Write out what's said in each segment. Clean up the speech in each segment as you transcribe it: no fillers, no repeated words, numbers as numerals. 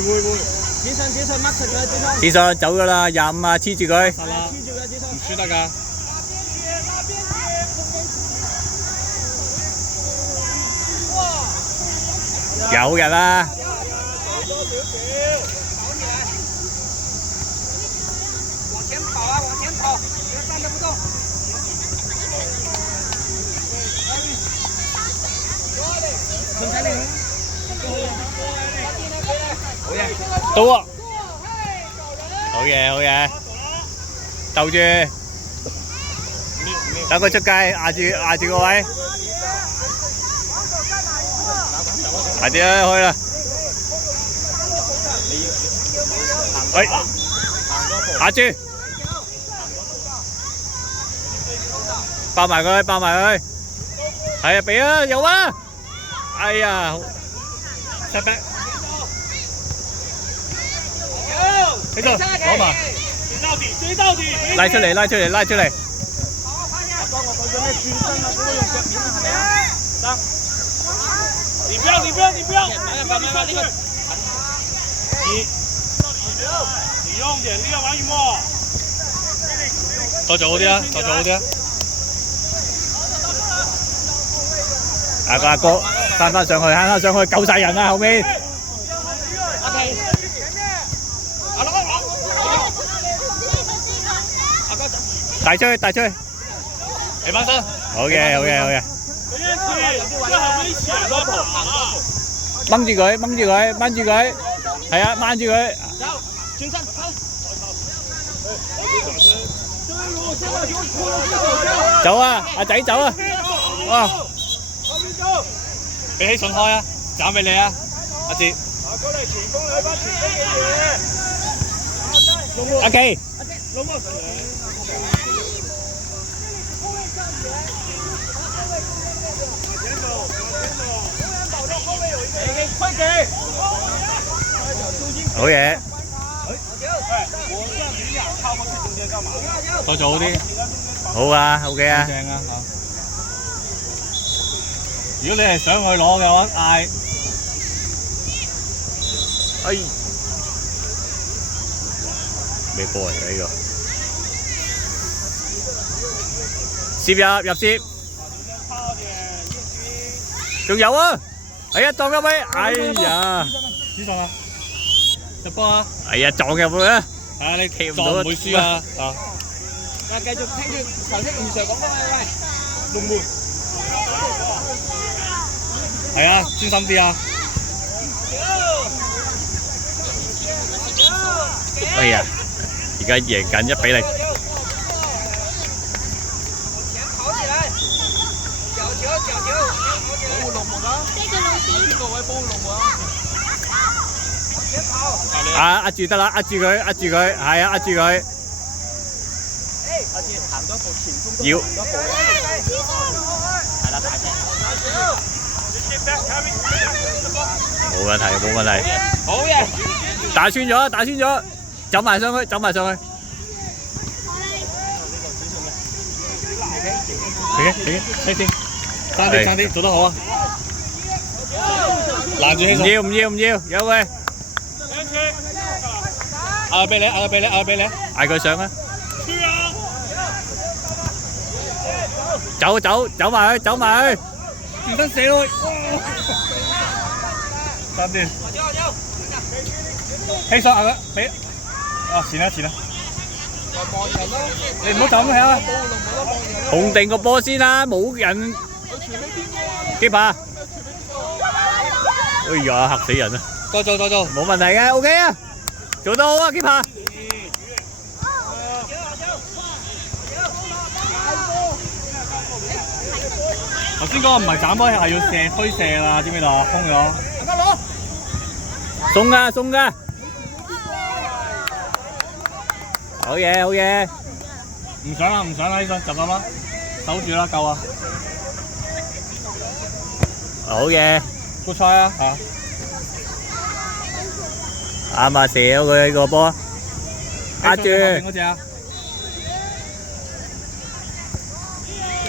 會。子信走㗎啦，25啊，黐住佢。唔輸得㗎。有人啊！往前跑啊，往前跑，别站着不动。到啊！好嘢，好嘢，鬥住，等佢出界，壓住個位，快啲啦，去啦！喂，壓住，包埋佢，包埋佢，係啊，俾啊，有啊！哎呀，失敗。呢度攞埋，追到底，拉出嚟，拉出嚟，拉出嚟。幫我講咗咩轉身啊？嗰個用腳面係咪啊？得。你不要，你用點力王一墨。多做好啲啊！多做好啲啊！阿哥翻上去，翻上去，救晒人啦後面。帶出去，帶出去。起翻身。好嘅，好嘅，好嘅。掹住佢，掹住佢，掹住佢。係啊，掹住佢。轉身。走啊，阿仔走啊！哇！俾起順開啊！斬俾你啊，阿哲。阿奇。好嘢。再做好啲。好啊，OK啊。正啊！如果你係想去攞嘅話，嗌。哎。咩波嚟㗎呢個？攝入攝。仲有啊！哎呀，撞入去！哎呀！子信啊！入波啊！哎呀，撞入去啊！係啊，你撞唔會輸啊！啊！繼續聽住頭先吳 Sir 講翻喂，龍門。係啊，專心啲啊！哎呀，而家贏緊1-0。跑起來，角球，保護龍門啊！邊個位保護龍門啊？往前跑。壓住得啦，壓住佢，壓住佢，係啊，壓住佢。阿志行多步前鋒。要。係啦，大聲。冇問題，冇問題。好嘅。打穿咗，打穿咗，走埋上去，走埋上去。睇先，爭啲，做得好啊！攔住起手。唔要，有佢。嗌俾你，嗌佢上啊！走埋去，轉身射落去，爭啲。起手嗌佢俾，啊前啦，你唔好走咁係啊！控定個波先啦，冇人。keeper。哎呀，嚇死人啊！多做，冇問題嘅 ，OK 啊，做得好啊 ，keeper。頭先嗰個唔係斬波，係要推射啦，知唔知道？封咗。送㗎。好嘢。唔想啦，呢陣就咁啦，守住啦，夠啊。好嘢。good try 啊，係啊。啱啊，射咗佢個波。壓住。嗰隻啊。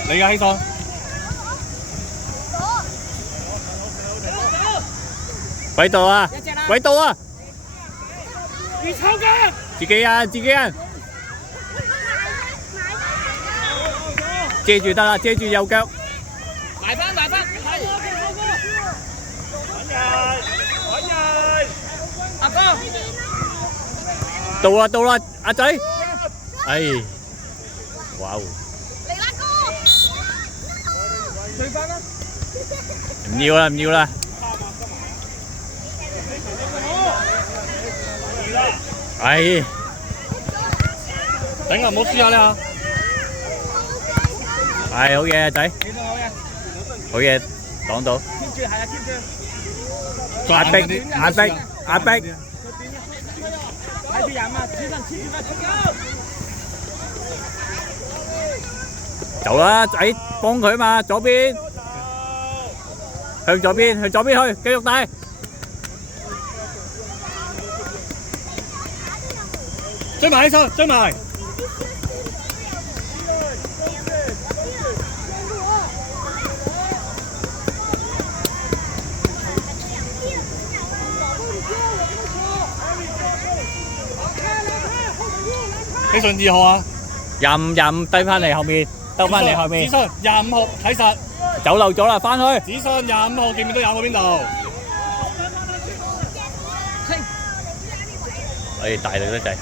你嘅希信。鬼度啊！鬼度啊！你抄㗎！自己人，自己人。遮住得啦，遮住右腳。埋翻，係。揾人！阿哥，到啦，阿仔。哎，哇！嚟啦哥！退翻啦！唔要啦。哎，頂啊！唔好輸下你啊！係好嘢，仔，幾多好嘅？好嘢，擋到。貼住係啊，貼住。壓迫。睇住人啊，黐住啦，走啦，仔，幫佢嘛，左邊，向左邊去，繼續帶。追埋起身，追埋！喜順2號啊25低翻嚟後面，兜翻嚟後面。子信25號睇實，走漏咗啦，翻去。子信25號見唔見到有個邊度？哎，大力得滯。